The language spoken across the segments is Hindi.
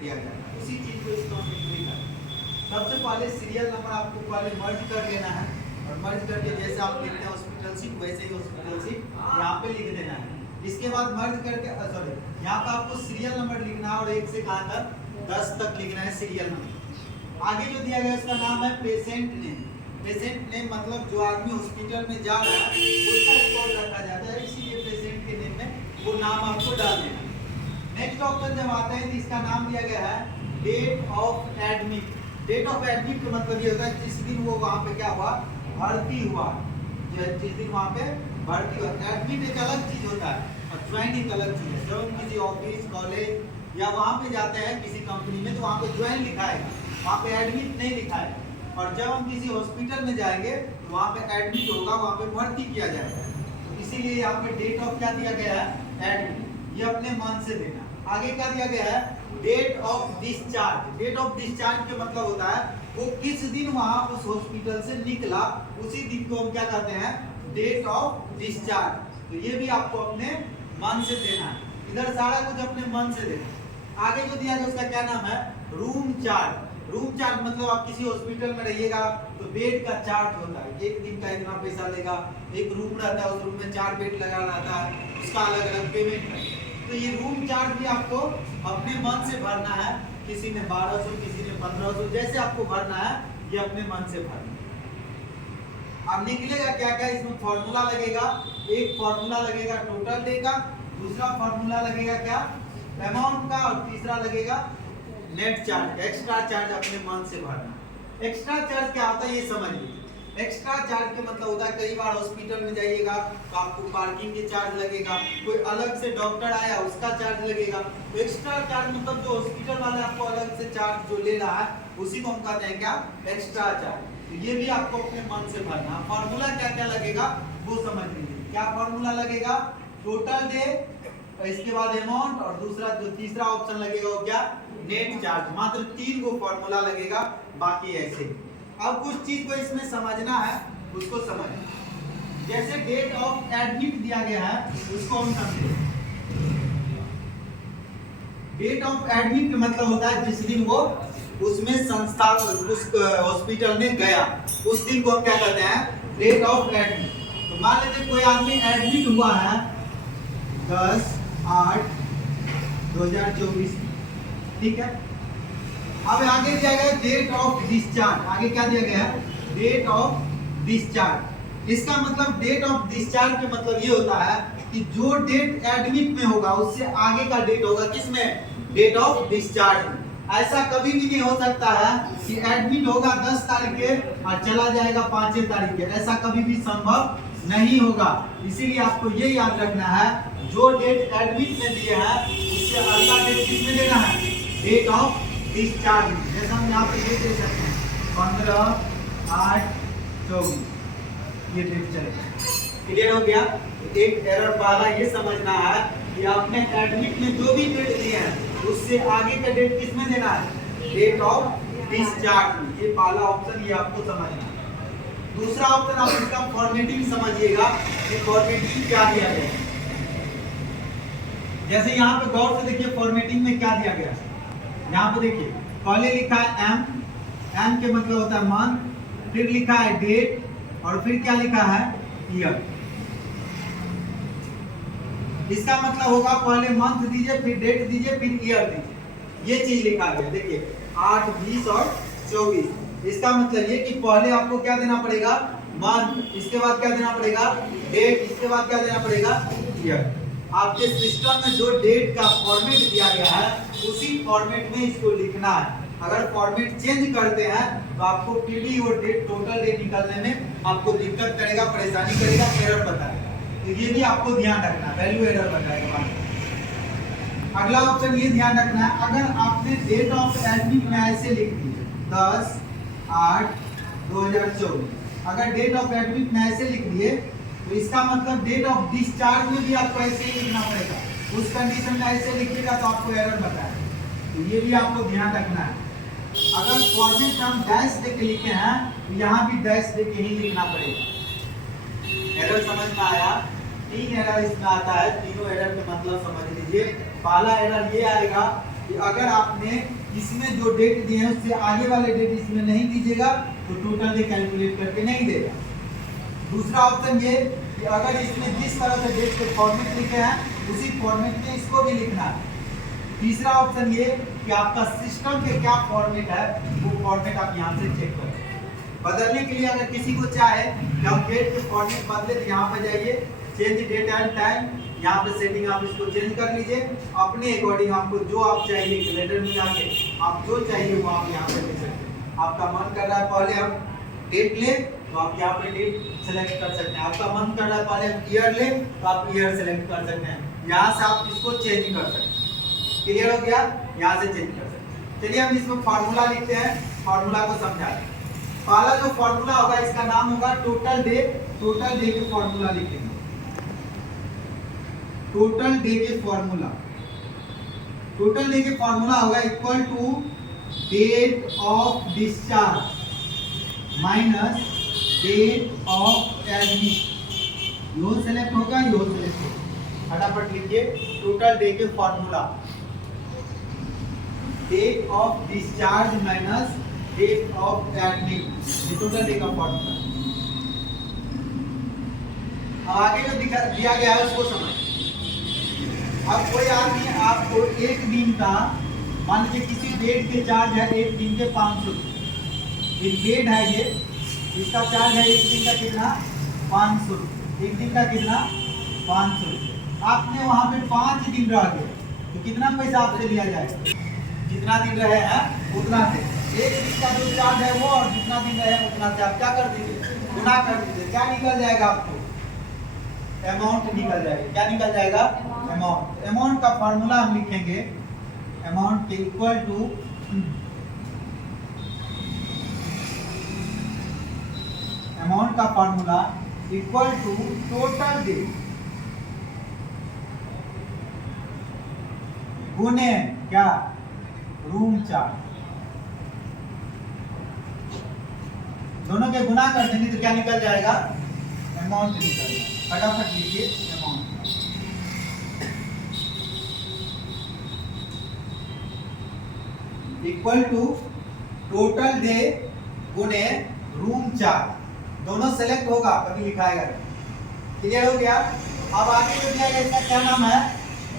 दिया जाता है। उसी चीज को इसको हम एंट्री करते हैं। सबसे पहले सीरियल नंबर आपको पहले मर्ज कर लेना है और मर्ज करके जैसे आप लिखते हैं हॉस्पिटलशिप वैसे ही हॉस्पिटलशिप यहाँ पे लिख देना है। इसके बाद मर्ज करके सॉरी यहाँ पे आपको सीरियल नंबर लिखना है और 1 से कहाँ तक 10 तक लिखना है सीरियल नंबर। आगे जो दिया गया उसका नाम है पेशेंट नेम। पेशेंट नेम मतलब जो आदमी हॉस्पिटल में जा रहा है उसका रिकॉर्ड रखा जाता है, इसीलिए पेशेंट के नेम में वो नाम आपको डाल देना। नेक्स्ट ऑप्शन जब आता है तो इसका नाम दिया गया है date of admit. Date of admit का मतलब ये होता है जिस दिन वो वहाँ पे क्या हुआ, भर्ती हुआ, जिस दिन वहाँ पे भर्ती हुआ। एडमिट एक अलग चीज होता है और ज्वाइन एक अलग चीज है। जब हम किसी ऑफिस कॉलेज या वहाँ पे जाते हैं किसी कंपनी में तो वहाँ पे ज्वाइन लिखा है, वहाँ पे एडमिट नहीं लिखा है। और जब हम किसी हॉस्पिटल में जाएंगे तो वहाँ पे एडमिट होगा, वहाँ पे भर्ती किया जाएगा। तो इसीलिए यहाँ पे डेट ऑफ क्या दिया गया है, एडमिट। ये अपने मन से देना। आगे क्या दिया गया है, date of discharge. Date of discharge का मतलब होता है वो किस दिन वहां उस हॉस्पिटल से निकला, उसी दिन को हम क्या कहते हैं, डेट ऑफ डिस्चार्ज। तो ये भी आपको अपने मन से देना है। इधर सारा कुछ अपने मन से देना। आगे जो दिया गया उसका क्या नाम है, रूम चार्ज। रूम चार्ज मतलब आप किसी हॉस्पिटल में रहिएगा तो बेड का चार्ज होता है, एक दिन का इतना पैसा लेगा। एक रूम रहता है, उस रूम में 4 बेड लगा रहता है, उसका अलग अलग पेमेंट है। तो ये रूम चार्ज भी आपको अपने मन से भरना है। किसी ने 1200, किसी ने 1500, जैसे आपको भरना है ये अपने मन से भरना है। अब निकलेगा क्या क्या, इसमें फॉर्मूला लगेगा। एक फॉर्मूला लगेगा टोटल डे का, दूसरा फॉर्मूला लगेगा क्या, अमाउंट का, और तीसरा लगेगा नेट चार्ज। एक्स्ट्रा चार्ज अपने मन से भरना। एक्स्ट्रा चार्ज क्या होता है ये समझ लीजिए। एक्स्ट्रा चार्ज का मतलब होता है कई बार हॉस्पिटल में जाइएगा तो आपको पार्किंग के चार्ज लगेगा, कोई अलग से डॉक्टर आया उसका चार्ज लगेगा। तो एक्स्ट्रा चार्ज मतलब जो हॉस्पिटल वाले आपको अलग से चार्ज जो ले रहा है उसी को हम कहते हैं क्या, एक्स्ट्रा चार्ज। तो ये भी आपको अपने मन से भरना। फॉर्मूला क्या क्या लगेगा वो समझ लीजिए। क्या फॉर्मूला लगेगा, टोटल डे, इसके बाद अमाउंट, और दूसरा जो तीसरा ऑप्शन लगेगा वो क्या, नेट चार्ज। मात्र 3 को फॉर्मूला लगेगा, बाकी ऐसे। अब कुछ चीज को इसमें समझना है, उसको समझना। जैसे डेट ऑफ एडमिट दिया गया है उसको हम समझे। डेट ऑफ एडमिट का मतलब होता है जिस दिन वो उसमें संस्था उस हॉस्पिटल में गया, उस दिन को हम क्या कहते हैं, डेट ऑफ एडमिट। तो मान लेते कोई आदमी एडमिट हुआ है 10/8/2024, ठीक है। अब आगे दिया गया डेट ऑफ डिस्चार्ज। आगे क्या दिया गया है, डेट ऑफ डिस्चार्ज। इसका मतलब डेट ऑफ डिस्चार्ज का मतलब ये होता है कि जो डेट एडमिट में होगा उससे आगे का डेट होगा किसमें, डेट ऑफ डिस्चार्ज। ऐसा कभी भी नहीं हो सकता है कि एडमिट होगा 10 तारीख के और चला जाएगा 5 तारीख के, ऐसा कभी भी संभव नहीं होगा। इसीलिए आपको ये याद रखना है जो डेट एडमिट में दिए हैं उससे अगला डेट किसमें देना है, डेट ऑफ डिस्चार्ज। जैसा हम यहाँ पे दे सकते हैं 15/8/24, ये डेट चलेगा। क्लियर हो गया। एक एरर वाला ये समझना है कि आपने एडमिट में जो भी डेट दिए हैं उससे आगे का डेट किसमें देना है, डेट ऑफ डिस्चार्ज। ये पहला ऑप्शन ये आपको समझना है। दूसरा ऑप्शन आप इसका फॉर्मेटिंग समझिएगा कि फॉर्मेटिंग क्या दिया गया है। जैसे यहाँ पे गौर से देखिए फॉर्मेटिंग में क्या दिया गया है। यहाँ पे देखिए पहले लिखा है एम, एम के मतलब होता है मंथ, फिर लिखा है डेट, और फिर क्या लिखा है, ईयर। इसका मतलब होगा पहले मंथ दीजिए, फिर डेट दीजिए, फिर ईयर दीजिए। ये चीज लिखा गया। देखिए 8, 20 और 24। इसका मतलब ये कि पहले आपको क्या देना पड़ेगा, मंथ, इसके बाद क्या देना पड़ेगा, डेट, इसके बाद क्या देना पड़ेगा, ईयर। आपके सिस्टम में जो डेट का फॉर्मेट दिया गया है उसी फॉर्मेट में इसको लिखना है। अगर फॉर्मेट चेंज करते हैं तो आपको पीडी और डेट टोटल डेट निकालने में आपको दिक्कत करेगा, परेशानी करेगा, एरर बताएगा। तो ये भी आपको ध्यान रखना है, वैल्यू एरर बताएगा। अगला ऑप्शन ये ध्यान रखना है, अगर आपने डेट ऑफ एडमिट में ऐसे लिख दी 10/8/2024, अगर डेट ऑफ एडमिट में ऐसे लिख दिए तो इसका मतलब डेट ऑफ डिस्चार्ज में भी आपको ऐसे ही लिखना पड़ेगा। उस कंडीशन में ऐसे लिखिएगा तो आपको एरर बताएगा। तो ये भी आपको ध्यान रखना है। अगर फॉर्मेट हम डैश देके लिखे हैं तो यहाँ भी डैश देके ही लिखना पड़ेगा। एरर समझ में आया। 3 एरर इसमें आता है, तीनों एरर का मतलब समझ लीजिए। पहला एरर ये आएगा कि अगर आपने इसमें जो डेट दिए हैं उससे आगे वाले डेट इसमें नहीं दीजिएगा तो टोटल डे कैलकुलेट करके नहीं देगा। दूसरा ऑप्शन ये कि अगर इसमें जिस तरह से डेट के फॉर्मेट लिखे हैं उसी फॉर्मेट में इसको भी लिखना है। तीसरा ऑप्शन ये कि आपका सिस्टम के क्या फॉर्मेट है वो फॉर्मेट आप यहाँ से चेक करें। बदलने के लिए अगर किसी को चाहे कि हम डेट के फॉर्मेट बदले तो यहाँ पे जाइए, चेंज डेट एंड टाइम, यहाँ पे सेटिंग आप इसको चेंज कर लीजिए अपने अकॉर्डिंग। आपको जो आप चाहिए कैलेंडर में जाके आप जो चाहिए वो आप यहाँ पे ले सकते हैं। आपका मन कर रहा है पहले हम डेट ले तो आप यहाँ पे डेट सेलेक्ट कर सकते हैं। आपका मन कर रहा है पहले हम ईयर ले तो आप ईयर सेलेक्ट कर सकते हैं। यहाँ से आप इसको चेंज कर सकते हैं। क्लियर हो गया? यहाँ से चेंज कर सकते हैं। चलिए हम इसमें फार्मूला लिखते हैं, फार्मूला को समझाते हैं। पहला जो फार्मूला होगा इसका नाम होगा टोटल डे। टोटल डे के फार्मूला लिखेंगे। टोटल डे के फार्मूला, टोटल डे के फार्मूला होगा equal to date of discharge minus date of admit. यो सेलेक्ट होगा, यो सेलेक्ट होगा। फटाफट लिखिए टोटल डे के formula, date of discharge minus date of admit, ये टोटल डे का फॉर्मूला। आगे जो दिया गया है उसको समझ। अब कोई आदमी आपको एक दिन का, मान लीजिए किसी डेट के चार्ज है एक दिन के 500 रुपये। एक डेट है ये, इसका चार्ज है एक दिन का कितना 500, एक दिन का कितना 500 रुपये। आपने वहाँ पे 5 दिन रह गए तो कितना पैसा आपसे लिया जाएगा? जितना दिन रहे हैं उतना से, एक दिन का जो चार्ज है वो और जितना दिन रहे उतना से आप क्या कर दीजिए, गुना कर दीजिए। क्या निकल जाएगा आपको? अमाउंट निकल जाएगा। क्या निकल जाएगा? अमाउंट। अमाउंट का फार्मूला हम लिखेंगे, अमाउंट के इक्वल टू अमाउंट का formula equal to total day गुने क्या रूम चार्ज। दोनों के गुना कर देंगे तो क्या निकल जाएगा? अमाउंट निकल जाएगा। फटाफट लीजिए amount equal to total day गुने रूम चार्ज। दोनों सेलेक्ट होगा कभी लिखाएगा। क्लियर हो गया? अब आगे जो दिया गया इसका क्या नाम है?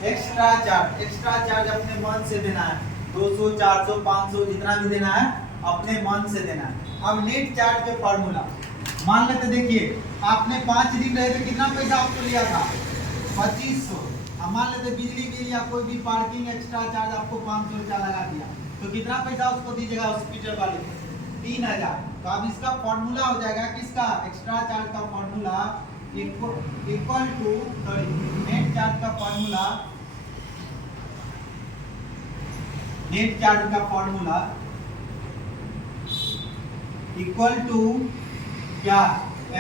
Extra charge. एक्स्ट्रा चार्ज अपने मन से देना है, 200 400 500 जितना भी देना है अपने मन से देना है। अब नेट चार्ज के फॉर्मूला मान लेते, देखिए आपने 5 दिन रहे तो कितना पैसा आपको लिया था? 2500। अब मान लेते बिजली बिल या कोई भी पार्किंग एक्स्ट्रा चार्ज आपको 500 रुपया लगा दिया तो कितना पैसा उसको दीजिएगा हॉस्पिटल वाले को? 3000। तो अब इसका फॉर्मूला हो जाएगा किसका? एक्स्ट्रा चार्ज का formula equal to net charge का फॉर्मूला, नेट चार्ज का फॉर्मूला इक्वल टू क्या?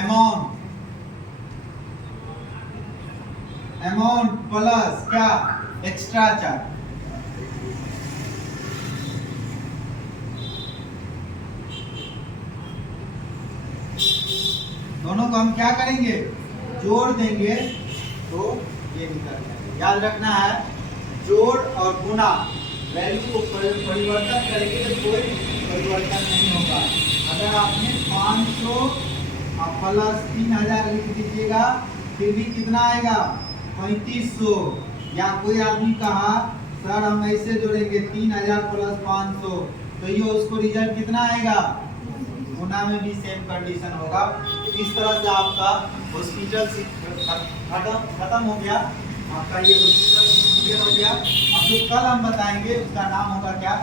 अमाउंट, अमाउंट प्लस क्या? Extra charge. दोनों को हम क्या करेंगे? जोड़ देंगे तो ये निकल जाएगा। याद रखना है जोड़ और गुना वैल्यू को परिवर्तन करेंगे तो कोई परिवर्तन नहीं होगा। अगर आपने 500 प्लस 3000 लिख दीजिएगा फिर भी कितना आएगा? 3500। या कोई आदमी कहा सर हम ऐसे जोड़ेंगे 3000 प्लस 500 तो ये उसको रिजल्ट कितना आएगा? गुना में भी सेम कंडीशन होगा। इस तरह से आपका हॉस्पिटल खत्म हो गया। आपका ये हॉस्पिटल क्लियर हो गया। अब जो कल हम बताएंगे उसका नाम होगा क्या?